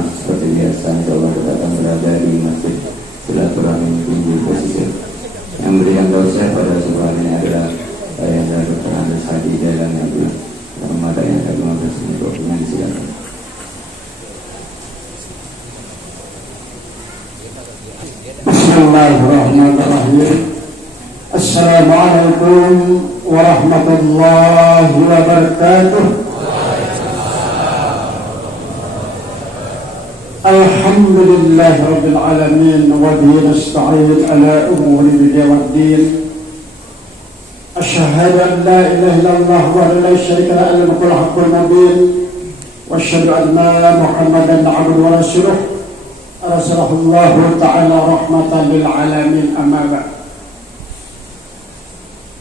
maaf seperti biasa. Insyaallah kita akan berada di masjid Silaturahmi Tinggi Pesisir. Yang berikan dosa pada kesempatan ini adalah yang Dr. Andes Hadi Jalan Nabi Ramadan yang ke-15 ini. Dokumen silakan. Bismillahirrahmanirrahim. Assalamualaikum warahmatullahi wabarakatuh. Alhamdulillahi rabbil alamin wa bihi nasta'in ala umuri dunya waddin. Asyhadu an la ilaha illallah wa la syarika lahu al-mulkul haqqul mubin wa asyhadu anna Muhammadan 'abduhu wa rasuluh. Rasulullah ta'ala rahmatan lil alamin, amma ba'd.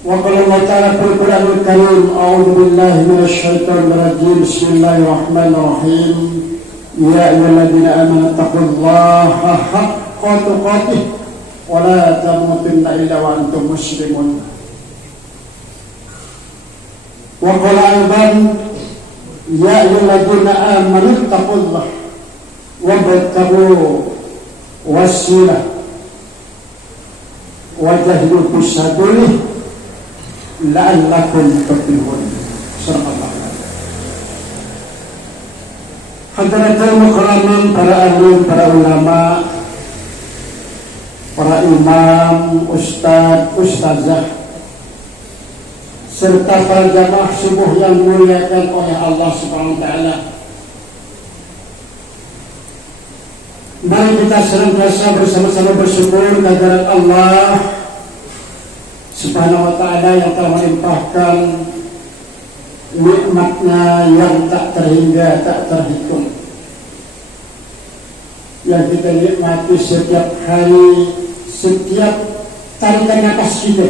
Wa qala Allah ta'ala fil Qur'anil Karim, a'udzu billahi minasy syaithanir rajim. Bismillahirrahmanirrahim. Ya ayyuhalladzina amanu taqullaha haqqa tuqatih wa la tamutunna illa wa antum muslimun. Wa qala aidan ya ayyuhalladzina amanu taqullaha wabtagu wasilah wajahdu bisadulih la'allakum tuflihun. Subhanallah. Hadratul mukarramin, para alim, para ulama, para imam, ustaz, ustazah, serta para jamaah subuh yang dimuliakan oleh Allah Subhanahu wa taala. Mari kita senantiasa bersama-sama bersyukur kehadirat Allah Subhanahu wa ta'ala yang telah melimpahkan nikmatnya yang tak terhingga, tak terhitung, yang kita nikmati setiap hari, setiap tarikan nafas kita.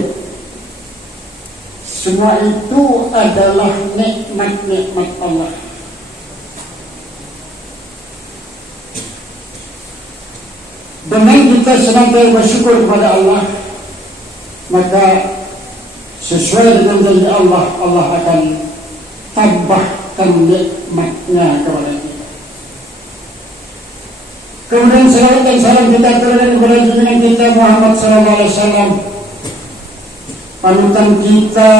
Semua itu adalah nikmat-nikmat Allah. Dengan kita senantiasa bersyukur kepada Allah, maka sesuai dengan janji Allah, Allah akan tambahkan nikmatnya kepada kita. Kemudian salawat dan salam kita terhadap kepada junjungan kita Muhammad sallallahu alaihi wasallam, panutan kita,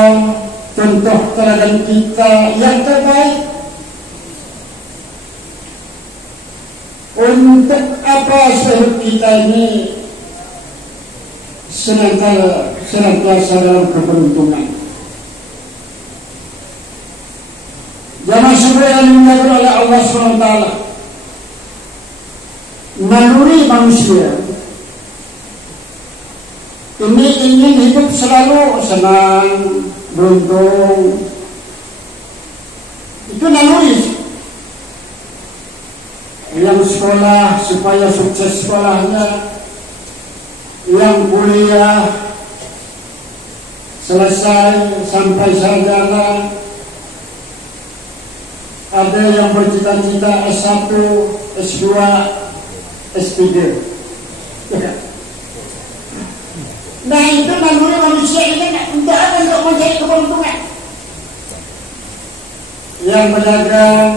contoh teladan kita yang terbaik. Untuk apa sebab kita ini senantiasa dalam keberuntungan. Jamaah subuh yang dimuliakan oleh Allah SWT, naluri manusia ini ingin hidup selalu senang, beruntung. Itu naluri. Yang sekolah supaya sukses sekolahnya, yang kuliah selesai sampai sarjana, ada yang bercita-cita S1, S2, S3. Nah, itu naluri manusia ini tidak ada untuk mencari keberuntungan. Yang berdagang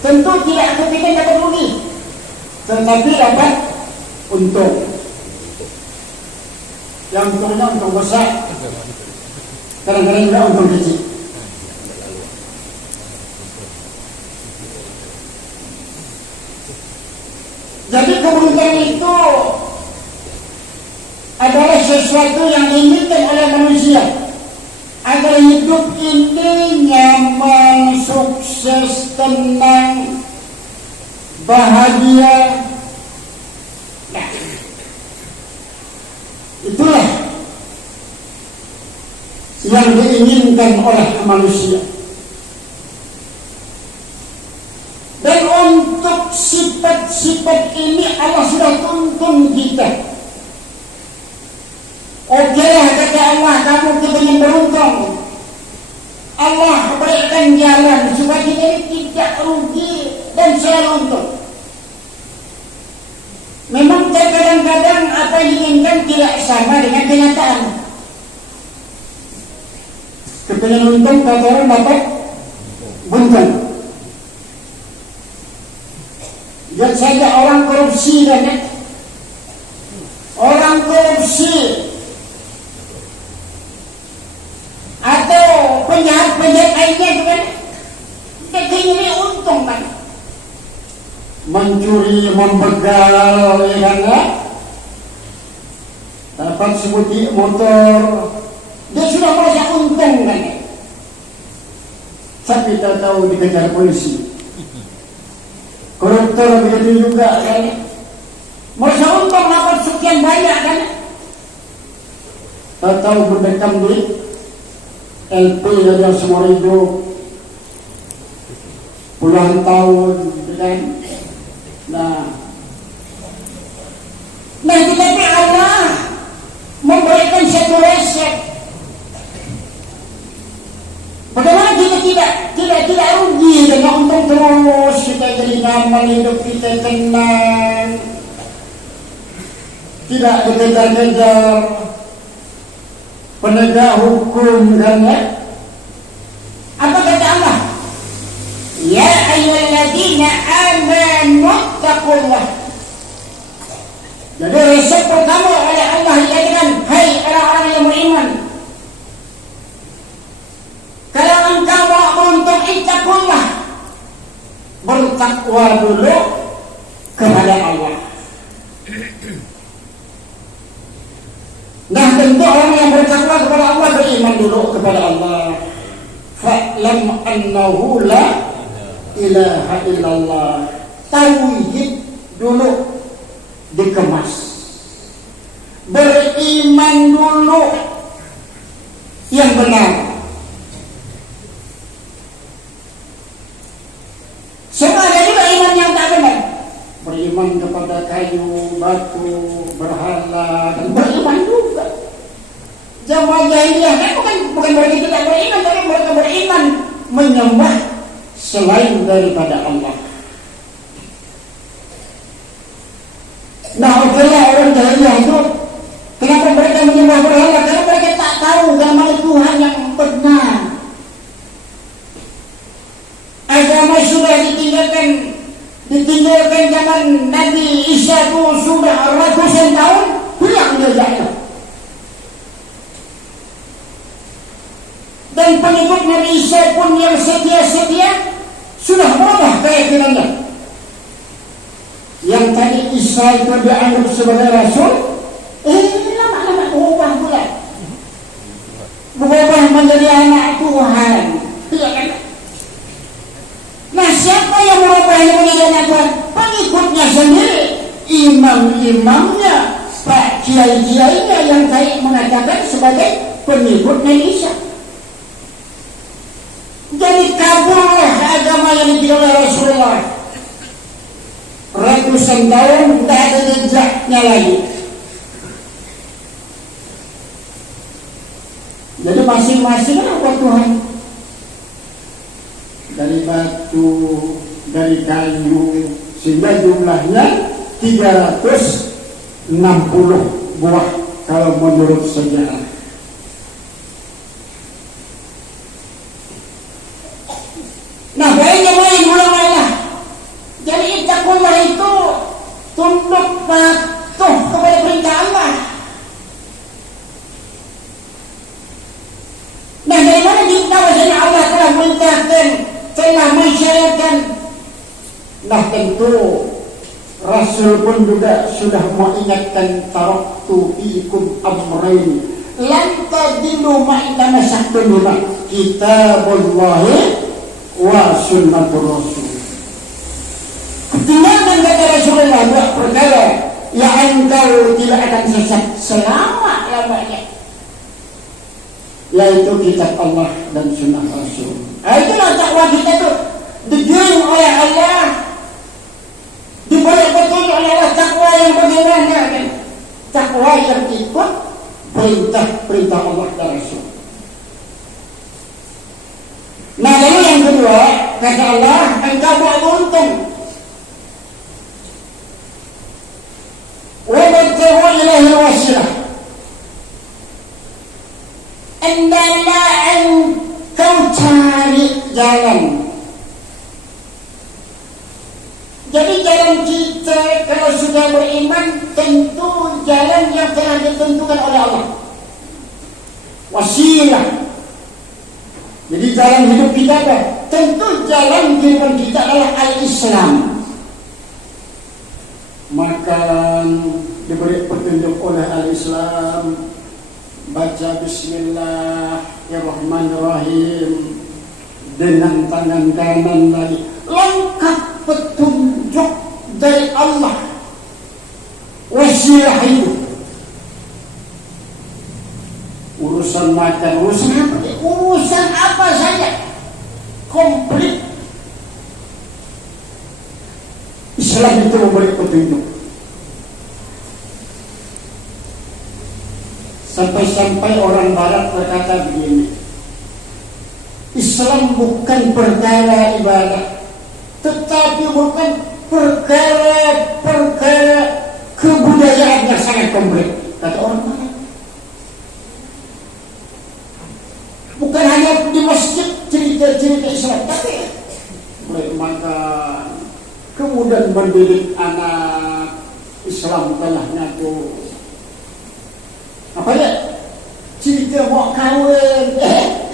tentu tidak kepingin dapat rugi, tetapi dapat untung. Yang untungnya untung besar, kadang-kadang juga untung kecil. Jadi keberuntungan itu adalah sesuatu yang diinginkan oleh manusia agar hidup ini nyaman, sukses, tenang, bahagia. Nah, itulah yang diinginkan oleh manusia. Dan untuk sifat-sifat ini Allah sudah tuntun kita. Oke lah, kata Allah, kamu ingin beruntung, Allah berikan jalan supaya kita ini tidak rugi dan selalu untung. Memang kadang-kadang apa yang diinginkan tidak sama dengan kenyataan. Kepingin untung, kata orang dapat buntung. Lihat saja orang korupsi kan ya. Orang korupsi atau penjahat-penjahat lainnya itu kan, dia untung kan. Mencuri, membegal, ya kan ya. Dapat sebuti motor, dia sudah merasa untung kan ya. Tapi tak tahu dikejar polisi. Koruptor begitu juga kan ya. Merasa untung dapat sekian banyak kan ya. Tak tahu berdekam duit LP aja semua hidup puluhan tahun kan. Nah tetapi Allah memberikan satu resep. Bagaimana kita tidak rugi dengan untung terus, kita jadi nyaman, hidup kita tenang, tidak dikejar-kejar penegak hukum kan ya. Apa kata Allah? Ya ayyuhalladzina amanu taqullah. Jadi resep pertama oleh Allah dikatakan, hai orang-orang yang beriman, kalau engkau mau beruntung ittaqullah, bertakwa dulu kepada Allah. Nah tentu orang yang bertakwa kepada Allah beriman dulu kepada Allah. Fa'lam annahu la ilaha illallah. Tauhid dulu dikemas. Beriman dulu yang benar. Semua ada juga iman yang tak benar. Beriman kepada kayu, batu, berhala, dan beriman juga. Zaman jahiliyah kan bukan berarti tidak beriman, tapi mereka beriman menyembah selain daripada Allah. Nah, okelah orang jahiliyah itu kenapa mereka menyembah berhala? Karena mereka tak tahu agama Tuhan yang benar. Agama sudah ditinggalkan zaman Nabi Isa itu sudah ratusan tahun, hilang jejaknya. Dan pengikut Nabi Isa pun yang setia-setia sudah berubah keyakinannya. Yang tadi Isa itu dianggap sebagai rasul, lama-lama berubah pula, berubah menjadi anak Tuhan. Iya kan? Nah, siapa yang merubahnya menjadi anak Tuhan? Pengikutnya sendiri, imam-imamnya, pak kiai-kiainya yang tadi mengatakan sebagai pengikut Nabi Isa. Jadi kaburlah agama yang ditinggalkan oleh Rasulullah. Ratusan tahun tidak ada jejaknya lagi. Jadi masing-masing apa Tuhan? Dari batu, dari kayu, sehingga jumlahnya 360 buah kalau menurut sejarah. Nah, baiknya main ulama-ulama. Jadi ittaqullah itu tunduk patuh kepada perintah Allah. Nah, dari mana kita bahwasanya Allah telah merintahkan, telah mensyariatkan? Nah, tentu Rasul pun juga sudah mengingatkan, taraktu fiikum amrayn lan tadillu ma tamassaktum bima kitabullahi wa sunnatur rasul. Tinggalkan kata Rasulullah dua perkara yang engkau tidak akan sesat selama-lamanya, yaitu kitab Allah dan sunnah Rasul. Itulah takwa kita itu digiring oleh Allah, diberi petunjuk oleh Allah. Takwa yang bagaimana kan? Takwa yang ikut perintah Allah dan Rasul. Nah, lalu yang kedua kata Allah, engkau beruntung. Wabtahu ilaihi wasilah. Hendaklah engkau cari jalan. Jadi jalan kalau sudah beriman tentu jalan yang telah ditentukan oleh Allah. Wasilah. Jadi jalan hidup kita apa? Tentu jalan kehidupan kita adalah al-Islam. Maka diberi petunjuk oleh al-Islam. Baca Bismillahirrahmanirrahim dengan tangan kanan lagi. Lengkap petunjuk dari Allah. Wasilah hidup. Urusan makan, urusan apa saja komplit. Islam itu memberi petunjuk. Sampai-sampai orang Barat berkata begini, Islam bukan perkara ibadah, tetapi bukan perkara kebudayaan yang sangat komplit. Kata orang Barat. Bukan hanya di masjid cerita-cerita Islam, tapi mulai makan, kemudian mendidik anak. Islam telah ngatur apa ya? Cerita mau kawin,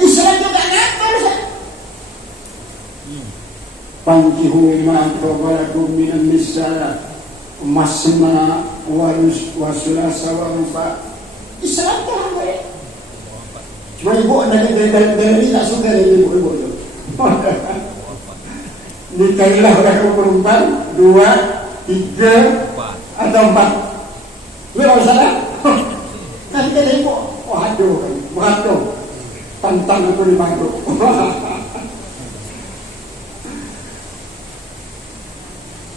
Islam juga ngatur. Pankihu ma tawalakum minan nisa masna wa sulasa wa ruba. Islam telah ngatur. Cuma ibu dari ini tak suka dari ibu itu. Nikahilah orang perempuan 2, 3 atau 4. Lihat salah. Kan kata ibu, waduh, tantang aku dibantu.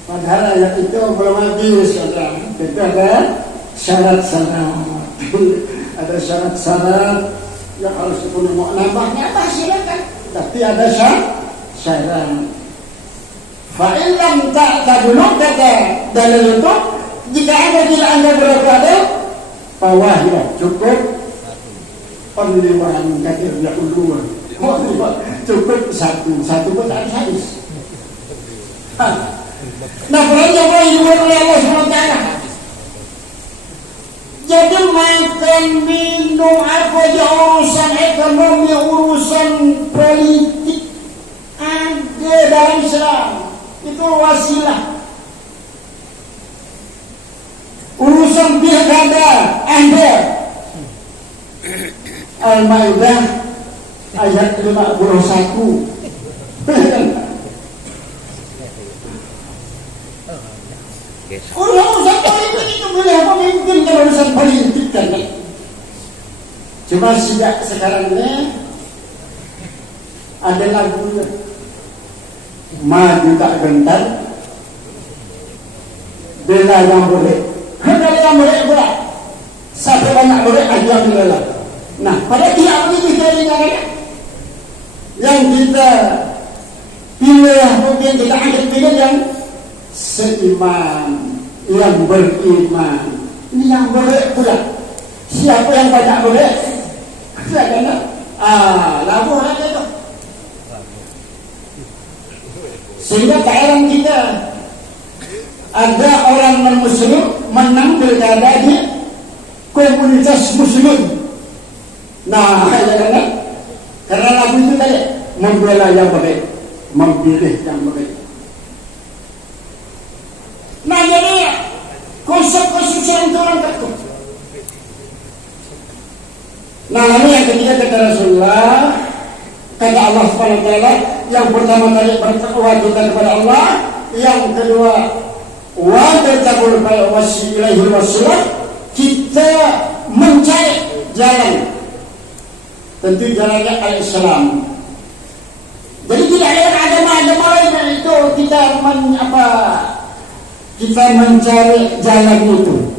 Padahal ayat itu belum habis, saudara. Itu ada syarat-syarat. Ada syarat-syarat yang harus dipenuhi. Mau nambahnya apa silakan, tapi ada syarat. Fa'ilam tak dulu kata dalil itu, jika anda tidak anda berada fawahiyah cukup penerimaan kadirnya ulumah. Cukup satu pun tak habis. Nah, berarti apa yang dibuat oleh Allah SWT? Jadi makan, minum, apa aja urusan ekonomi, urusan politik ada dalam Islam. Itu wasilah. Urusan pilkada ada. Al-Maidah ayat 51. Urusan politik itu boleh pemimpin kalau urusan politik kan. Cuma sejak sekarang ini ada lagunya. Maju tak gentar, bela yang boleh. Kalau yang boleh pula, sampai banyak boleh aja bela. Nah, pada dia begitu kita yang kita pilih, mungkin kita angkat pilih yang seiman, yang beriman. Ini yang boleh pula. Siapa yang banyak boleh? Silakan. Lagu ada tu. Sehingga daerah kita ada orang non-muslim menang pilkada di komunitas muslim. Nah, karena lagu itu tadi membela yang baik, memilih yang baik. Nah, jadi konsep-konsep itu orang takut. Nah, lalu yang ketiga kata Rasulullah, kata Allah SWT, yang pertama kali bertakwa kita kepada Allah, yang kedua wa tartabul ilaihi wasilah, kita mencari jalan, tentu jalannya al-Islam. Jadi tidak ada agama-agama lain, itu kita kita mencari jalan itu.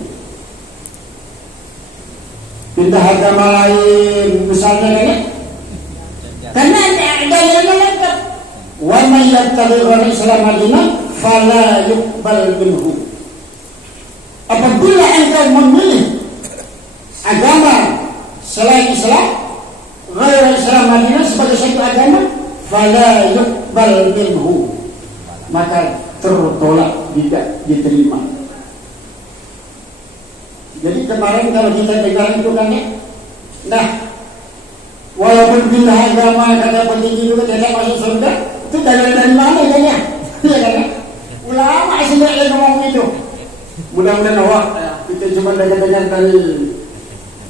Pindah agama lain misalnya kan, karena dalilnya lengkap. Wa may yattabi' al-Islam dinan fala yuqbal minhu. Apabila engkau memilih agama selain Islam, ghair Islam Madinah sebagai satu agama, fala yuqbal minhu, maka tertolak, tidak diterima. Jadi kemarin kalau kita dengar itu kan ya, nah walaupun pindah agama kata petinggi juga tidak masuk surga, itu dari mana kan ya? Iya kan ya? Ulama sendiri yang ngomong itu. Mudah-mudahan kita cuma dengar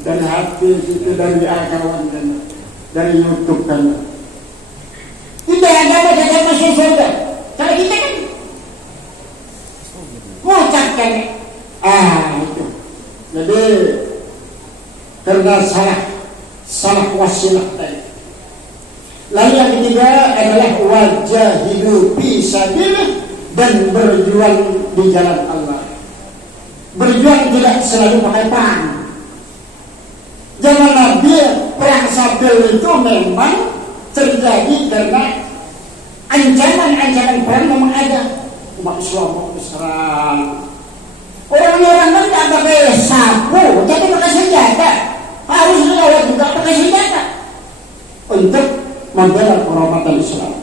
dari hati itu, dari akawan dan dari YouTube kan. Tidak agama tidak masuk surga. Kalau kita kan mengucapkan itu. Jadi karena salah wasilah tadi. Lalu yang ketiga adalah wajahidu fi sabilillah, dan berjuang di jalan Allah. Berjuang tidak selalu pakai perang. Zaman Nabi perang sabil itu memang terjadi karena ancaman perang memang ada. Umat Islam mau diserang. Orang-orang kan tidak pakai sapu, tapi pakai senjata. Harus lewat juga pakai senjata untuk membela kehormatan Islam.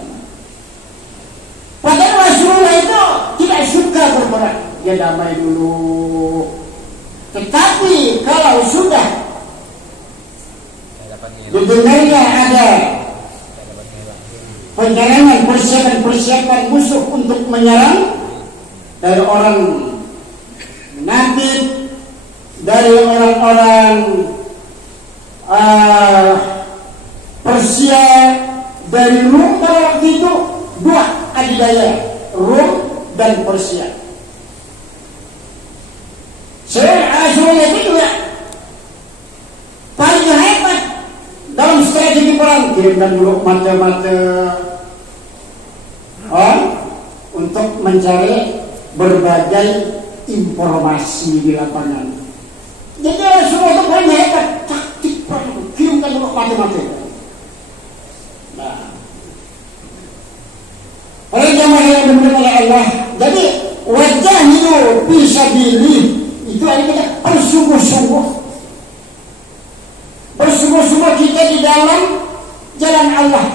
Padahal Rasulullah itu tidak suka berperang, dia damai dulu. Tetapi kalau sudah didengarnya ada penyerangan, persiapan musuh untuk menyerang dari orang munafik, dari orang-orang Persia, dari Rum pada waktu itu dua adidaya, Rum dan Persia. Rasulullah itu juga paling hebat dalam strategi perang. Kirimkan dulu mata-mata untuk mencari berbagai informasi di lapangan. Jadi Rasulullah itu paling hebat taktik perang. Kirimkan dulu mata-mata. Nah, oleh jamaah yang dimuliakan oleh Allah, jadi wajah itu bisa pilih itu artinya bersungguh-sungguh kita di dalam jalan Allah.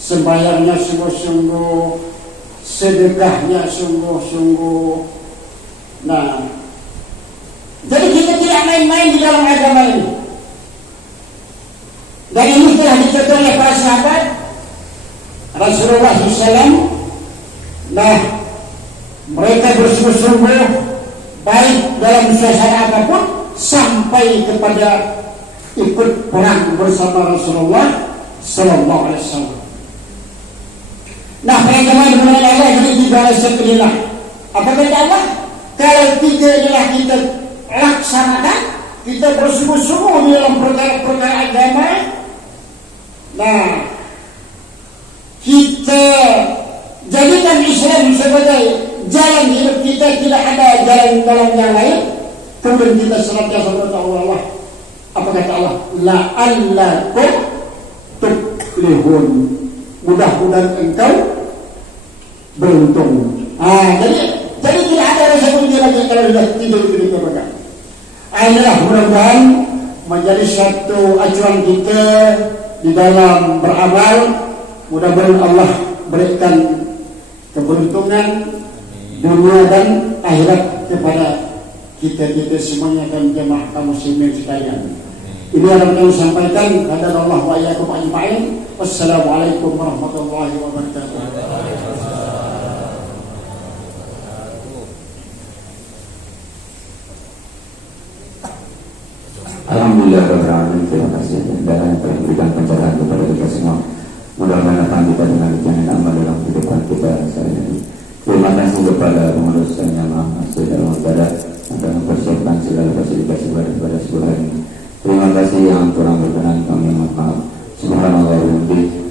Sembahyangnya sungguh-sungguh, sedekahnya sungguh-sungguh. Nah, jadi kita tidak main-main di dalam agama ini. Dan ini telah dicontoh oleh para sahabat Rasulullah SAW. Nah, mereka bersungguh-sungguh baik dalam suasana apapun sampai kepada ikut perang bersama Rasulullah Sallallahu Alaihi Wasallam. Nah, mereka mengenai Allah jadi tiga resep inilah. Apa kata Allah? Kalau tiga inilah kita laksanakan, kita bersungguh-sungguh di dalam perkara-perkara agama. Nah, kita jadikan Islam sebagai jalan hidup kita, tidak ada jalan-jalan yang lain. Kemudian kita senantiasa berdoa Allah. Apa kata Allah? La'allakum tuflihun. Mudah-mudahan engkau beruntung. Jadi tidak ada rasa untung lagi kalau sudah tidur di keluarga. Inilah mudah-mudahan menjadi satu acuan kita di dalam beramal. Mudah-mudahan Allah berikan keberuntungan dunia dan akhirat kepada kita semuanya dan jemaah kaum muslimin sekalian. Ini yang kami sampaikan. Hadanallahu wa iyyakum ajma'in. Wassalamualaikum warahmatullahi wabarakatuh. Alhamdulillah Rabbil terima kasih dan telah memberikan pencerahan kepada kita semua. Mudah-mudahan kita dengan jalan amal dalam kehidupan kita sehari-hari. Terima kasih kepada pengurus dan jamaah masjid Al-Muqaddas akan mempersiapkan segala fasilitas ibadah pada sebulan ini. Terima kasih yang kurang berkenan, kami mohon maaf. Subhanallah wa bihamdihi.